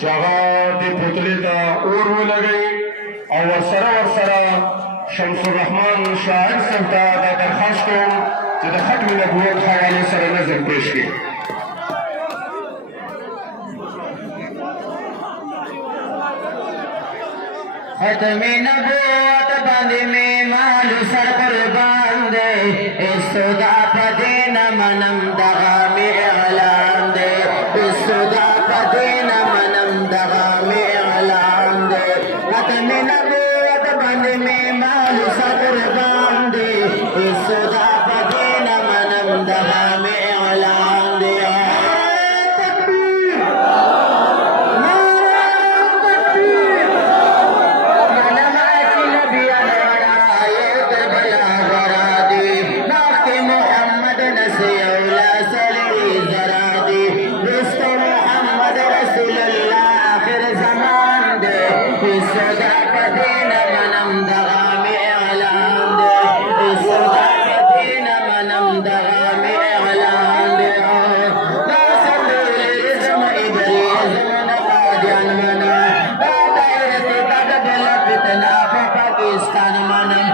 چاہا دی پتلی تا اور وہ لگئی اور سرا شمس الرحمن شاعر سلطا دا درخواست کو جدا ختم نبوت حوالے سر نظر پیش کی ختم نبوت بند میں مال سر قربان دے استدا پدین منم دغا میں اعلان دے استدا پدین منم دغا میں اعلان دے ختم نبوت بند میں مال سر قربان دے استدا پدین منم دغا میں اعلان دے پتلا پاکستان منم